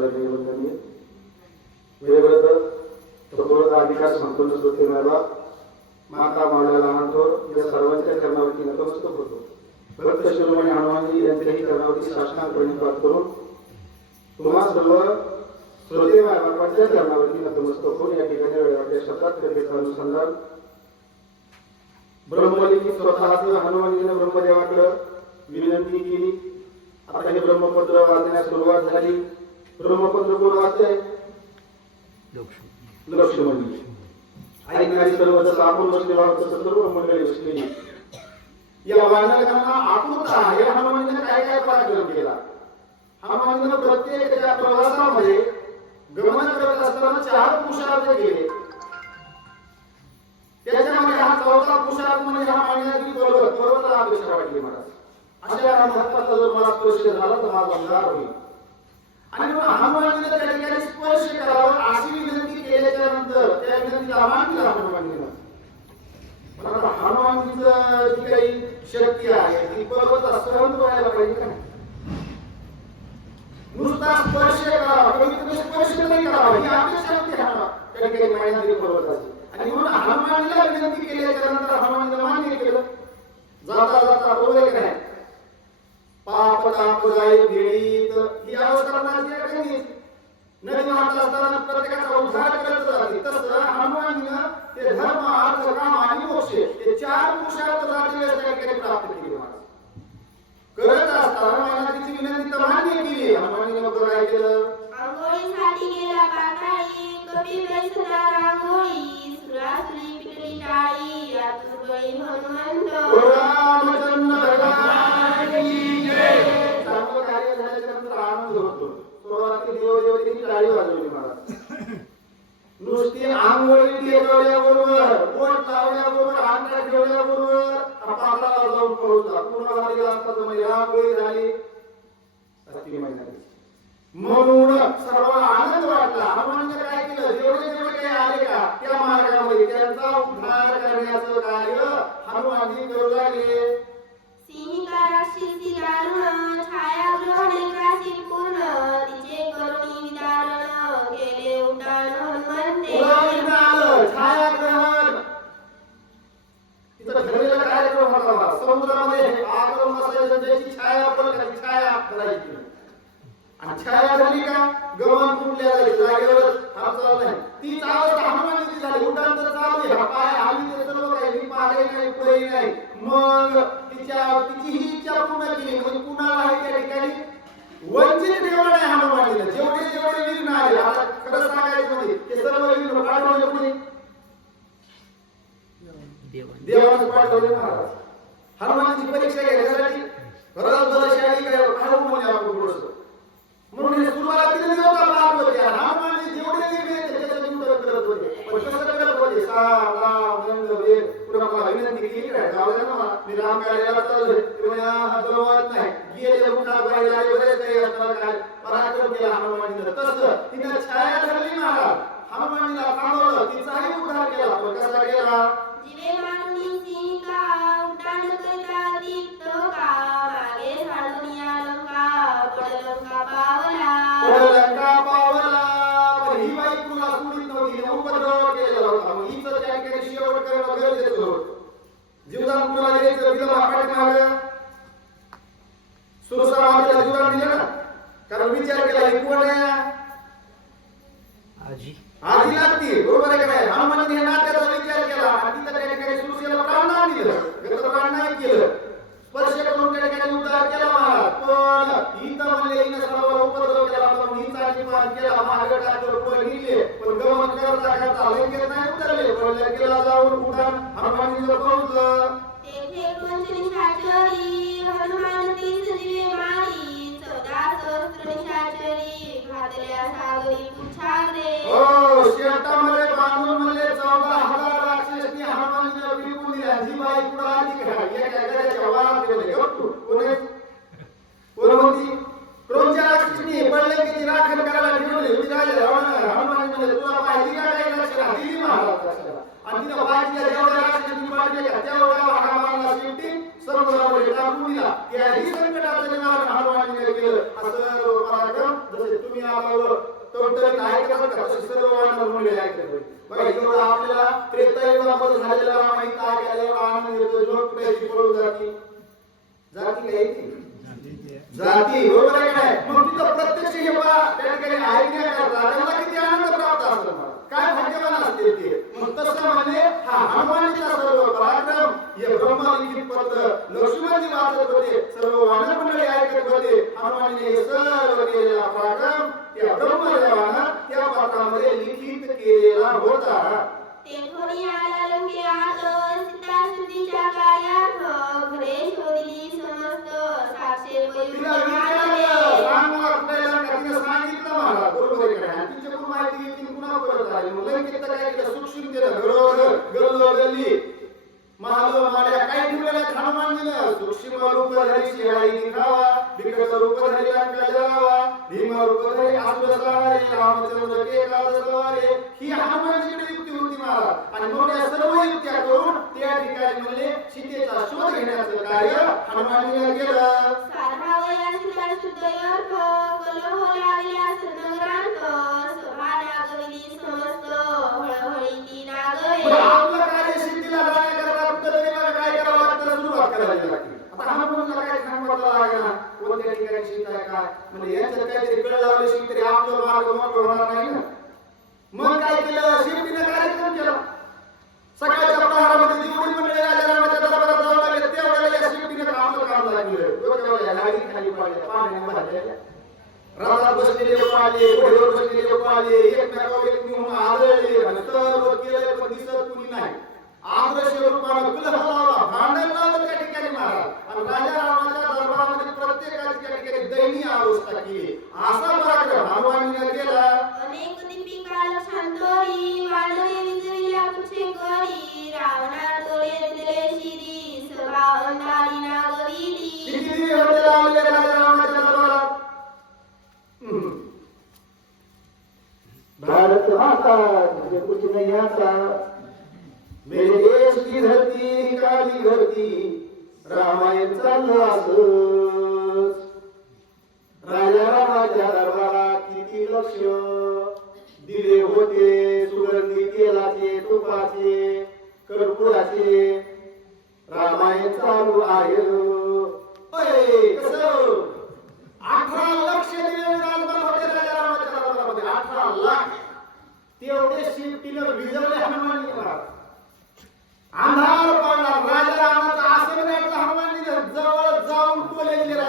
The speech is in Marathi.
आदरणीय वंदनीय वेळेवरच तत्वचा अधिकार संपूर्ण होते मला माता मावळ्या लहान थोर या सर्वांच्या करणावरती नतमस्तक होतो. भक्त शिरोमणी हनुमानजी यांच्याही करणावरती साष्टांग प्रणिपात करून तुम्हा सर्व श्रोते बाबांच्या करणावरती नतमस्तक होऊन या ठिकाणी वेळेवरच्या शब्दात कथेचं अनुसंधान ब्रह्मलिंगी स्वतःच हनुमानजीने ब्रह्मदेवाकडे विनंती केली. आता हे ब्रह्मपत्र वाचण्यास सुरुवात झाली. ब्रह्मपत्र कोण वाचतंय? लक्ष्मणजी. ऐकणारी सर्व जसं आपण बसलेलो आहोत तसं सर्व मंडळी बसलेली. या वानरांना आतुरता आहे. हनुमानजीने काय काय पराक्रम केला. हनुमानजीने प्रत्येक त्या प्रवासामध्ये गमन करत असताना 4 पुरुषार्थ केले. त्याच्यामध्ये हा 4था पुरुषार्थ म्हणजे हा मांडण्याची पर्वताला अपेक्षा वाटली मला. अशा महत्वाचा जर मला स्पर्श झाला तर माझा उद्धार होईल. आणि हनुमानजीने त्या ठिकाणी स्पर्श करावा अशी विनंती केल्याच्या नंतर त्या विनंतीला मान दिला हनुमानजीने. मला हनुमानजीचं जी काही शक्ती आहे ती पर्वत सहन व्हायला पाहिजे का? नुसता स्पर्श करावा, कमीत स्पर्श नाही करावा ही अपेक्षा होती त्या ठिकाणी मांडण्याची पर्वताची. आणि म्हणून हनुमानजीला विनंती केल्याच्या नंतर हनुमानजीने मान्य केलं. जाता जाता बोलले काय पाप ताप जाई पीडित ही अवस्था माझ्याकडे नदी वाहत असताना प्रत्येकाचा उद्धार करत जाते. तसं हनुमानजीनं ते धर्म अर्थ काम आणि मोक्ष हे 4 पुरुषार्थ जातीने प्राप्त केले. करत असताना मानवाची विनंती तर मान्य केली. हनुमानजीने मग काय केलं? आंघोळीसाठी गेला पाताळी कपी बेसना रांगोळी सुरासुरी पिटली टाळी यातुरगळी हनुमंत रामचंद्र भगवान की जय. चांगलं कार्य झाल्याच्या नंतर आनंद होतो. सुरुवातीला देवदेवतेची टाळी वाजवली महाराज. नुसती आंघोळी टेकवल्याबरोबर पोट लावल्याबरोबर अंगात ठेवल्याबरोबर पाताळाला जाऊन पोहोचला. पूर्ण झालेला असता तर म्हणजे आंघोळी झाली अति महिना. म्हणून सर्व आनंद वाटला. हनुमानने काय केलं? जेवढे जेवढे काही आले का त्या मार्गामध्ये त्यांचा उद्धार करण्याचं कार्य हनुमानजी करू लागले. सिंहिका राक्षसी दारुण छायाग्रहणे ग्रासील पूर्ण तिचे करुणी विदारण केले उड्डाण हनुमंते. छायाग्रहण तिथं ठरलेला कार्यक्रम होता. समुद्रामध्ये आक्रमण असायचं ज्याची छाया पडली छाया करायची. आणि छाया झाली का गमन कुठल्या जागेवर हालचाल नाही. ती चालत हनुमानजी झाली. उड्डाण तर चालू आहे. पाय आली ते सर्व काही पाय नाही पुढे नाही. मग तिची ही इच्छा पूर्ण केली. म्हणजे कुणाला आहे त्या ठिकाणी वंचित ठेवलं नाही हनुमानजीने. जेवढे जेवढे वीर नाही आता खरं सांगायचं म्हणजे ते सर्व वीर पाठवले कोणी? देवाने पाठवले महाराज. हनुमानची परीक्षा घेण्यासाठी खरंच बलशाली काय खाऊ म्हणजे आपण थोडंसं म्हणून हे सुरुवातीला नव्हता लाभ होते. हनुमानजी जेवढे वीर त्याच्यात युद्ध करत होते. पण कसं करत होते? साम राम गंग वीर पुन्हा मला विनंती केली काय जाऊ दे ना मी राम कार्याला चाललोय तुम्ही हातवत नाही. गेले मुखा बाहेर बरेच काही असणार काय पराक्रम केला हनुमानजीने. तसं तिने छाया धरली महाराज. हनुमानजीला थांबवलं. तिचाही उद्धार केला. पण कसा केला? जिवे मानुनी सिंहिका उड्डाण करिता दीप्त का मागे साडून या लंका पडलंका पावला. पडलंका पावला. पण ही बाई तुला सोडित नव्हती. उपद्रव केलेला होता. मग हिचं त्या ठिकाणी शेवट करणं गरजेचं होतं. जीवदान तुला द्यायचं तिला वाटत मागं सुरसावाला जीवदान दिलं ना. कारण विचार केला ही कोण आहे? आजी लागती. बरोबर आहे का नाही? हनुमानजी हे नात्याचा विचार केला आणि तिथं त्या ठिकाणी सुरसेला प्राण नाही दिलं. गत प्राण नाही केलं. स्पर्श करून त्या ठिकाणी उद्धार केला महाराज. पण इथं म्हणले हिनं सर्व उपद्रव केला. पण हिचा निपान केला. मार्ग टाकलं पुढे गेले. पण गमन करता करता लंकेत नाही उतरले. पण लंकेला जाऊन उड्डाण हनुमानजीला पोहोचलं. तेथे कोणती निशाचरी हनुमान तीस दिवे मारी 14 सहस्त्र निशाचरी घातल्या सागरी पुच्छागरे. शेतामध्ये बांधून म्हणले 14,000 राक्षसनी हनुमानजीला पिळून दिल्या. जी बाई पुढे आली का एका घराच्या वारात गेले. कोणी कोण होती? क्रोधच्या राक्षसनी पडले की ती राखण करायला ठेवली. हनुमानजी म्हणजे तुला पाहिजे का काही राक्षस दिली महाराज राक्षसाला. आणि तिला बाईच्या जेवढ्या राक्षसनी पाडले का तेवढ्या हनुमानाला शेवटी समुद्रामध्ये टाकून दिला. त्याही संकटाचं निवारण हनुमानजीने केलं. असं पराक्रम जसे तुम्ही तुम्ही आल्यावर टवटवीत ऐकत का तसे सर्व वानर मुले ऐकत होते. बघा एवढं आपल्याला त्रेतायुगामध्ये झालेला रामायण काय केलं एवढा आनंद येतो. झोप कुठे पळून जाती जाती काय ती जाती बरोबर आहे काय. मग तिथं प्रत्यक्ष हे पहा त्या ठिकाणी ऐकण्याकरता त्यांना किती आनंद प्राप्त असतो. काय भाग्यवान असते ते. मग तसं म्हणजे हा हनुमानाचा सर्व पराक्रम हे ब्रह्मलिखित पत्र लक्ष्मणजी वाचत होते. सर्व वानर मंडळी ऐकत होते. हनुमानाने सर्व केलेला पराक्रम त्या ब्रह्मदेवानं त्या पत्रामध्ये लिखित केलेला होता. तेथोनी आला लंकेत सीता सुतीच्या कार्यार्थ घरे शोधली समस्त साक्षे तिला विचारलं सांग मला कुठे लंका. तिने सांगितलं मला बरोबर आहे का. तिच्याकडून माहिती घेतली पुन्हा परत आली. मग लंकेत काय केलं सूक्ष्म केलं घरोघर गल्ली महालो माड्या काय ठेवलेल्या हनुमान दिलं. सूक्ष्म रूप धरी शिळाई निघावा बिकट रूप धरी लंका जळावा भीम रूप धरी आसुर सवारे रामचंद्र के काज सवारे. ही हनुमानजीची युक्ती होती महाराज. आणि मग या सर्व युक्त्या करून त्या ठिकाणी म्हणले सीतेचा शोध घेण्याचं कार्य हनुमानजीने केलं. साधावया सीता सुदयर्थ कलह लागल्यास नगरांत सभा नागविली समस्त हळहळीती नागवे. आपलं कार्य सिद्धीला जाण्याकरता कुठेतरी मला काय करावं लागतं सुरुवात करावी लागते. आता हनुमानला काय सांगायला लागला कोणत्या ठिकाणी सीता काय म्हणजे यांचं काहीतरी कळ लावल्याशिवाय तरी आपलं मार्ग मोकळं होणार नाही ना. मग काय केलं शेवटीनं कार्यक्रम केला. सकाळच्या प्रहारामध्ये जेवढी मंडळी राजारामाच्या दरबारात जाऊ लागले त्यावेळेला या शेवटीनं आपलं काम लागलं. डोक्यावर लाडी खाली पडल्या पाण्याने भाजल्या. राजात बसलेले लोक आले घोड्यावर बसलेले लोक आले एकमेकावर एक घेऊन आदळले आणि सर्व केलं पण दिसत कुणी नाही. आदर्श रूपानं कलह लावला भांडण लावलं त्या ठिकाणी महाराज. आणि राजा रामाच्या दरबारामध्ये प्रत्येकाची त्या ठिकाणी दयनीय अवस्था केली. असा पराक्रम हनुमानाने केला. अनेक दीपिका लक्षांतोरी वानरे विजविल्या कुठे करी रावणा डोळे दिले शिरी सभा अंधारी नागविली. किती दिवस होते लावले राजा रामाच्या दरबारात. भारत माता मुझे कुछ नहीं आता मेरे देश की धरती काली धरती रामायण चाललं असंच. राजा रामाच्या दरबारात किती लक्ष दिले होते सुगंधी तेलाचे तुपाचे कर्पुराचे. रामायण चालू आहे कसं 18 लक्ष दिवे राजमान होते राजा रामाच्या दरबारामध्ये. 18 लाख तेवढे शिफ्टीनं विजवले हनुमानजी महाराज. अंधार पडला राजा रामाचा आसन गाठला हनुमानजीने जवळ जाऊन टोले दिले